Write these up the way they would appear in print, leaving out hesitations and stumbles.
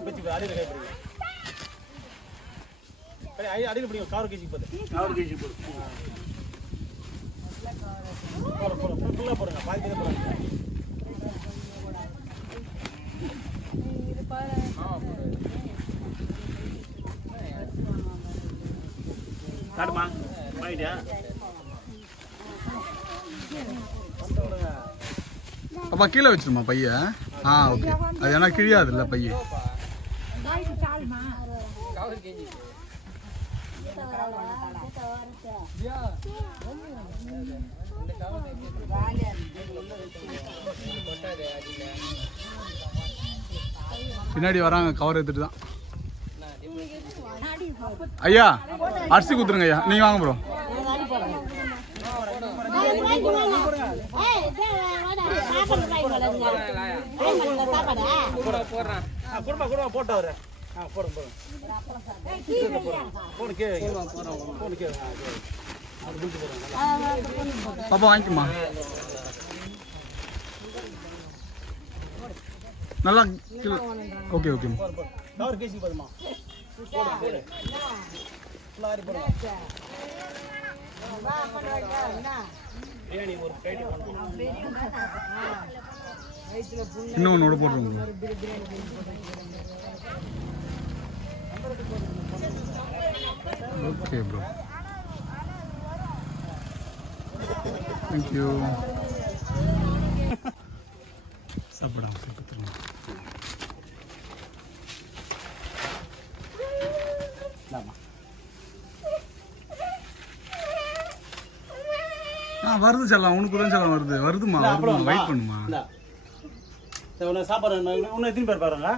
Cover பேச்சு அடியில் கை பிடிக்கும். அடியில் பிடிக்கும் கவர் கேஜி போது. கவர் கேஜி போடு. ஃபுல்லாக போடுங்க. பாதி பேர் போடுங்க. காட்டுமா வாங்கிட்டியா? அப்பா கீழே வச்சிருமா பைய. ஓகே. அது ஏன்னா கிழியாது இல்லை பைய. பின்னாடி வராங்க கவர் எடுத்துட்டு தான். ஐயா அரிசி குத்துருங்க ஐயா. நீங்க வாங்க ப்ரோ. பாப்பா வாங்கிக்குமா. நல்லா ஓகே ஓகே. இன்னொன்று போட்டுருங்க. Okay bro, thank you. சாப்பிடாம சாப்பிட்டுருங்க. வருது செல்லாம். உனக்கு தான் செல்லாம் வருது. வருதுமா வெயிட் பண்ணுமா. சாப்பாடு இன்னும் எத்தனை பேர் பாருங்க.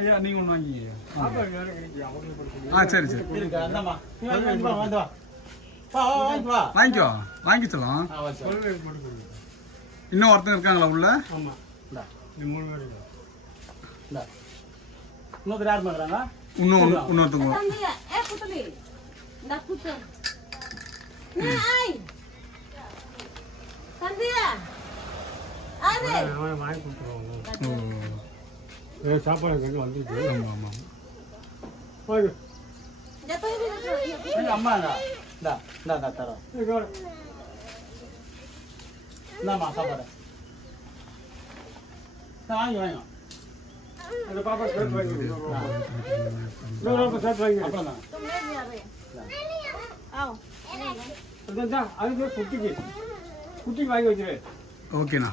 ஐயா நீங்க ஒன்று வாங்கி. சரி சரி வாங்கிக்கோ. வாங்கி செல்லாம். இன்னும் ஒருத்தங்க இருக்காங்களா உள்ள? இன்னொருத்தர் யார் பண்ணுறாங்க? இன்னொருத்தங்க சாப்பாடு வந்துருக்கு. ஆமா அம்மா தரோம். இந்தாம்மா சாப்பாடு வாங்கி வாங்க. அந்த பாப்பா சேர்த்து வாங்கி சேர்த்து வாங்கி அப்புறம் அதுக்கு குட்டிக்கு வாங்கி வச்சிரு. ஓகேண்ணா.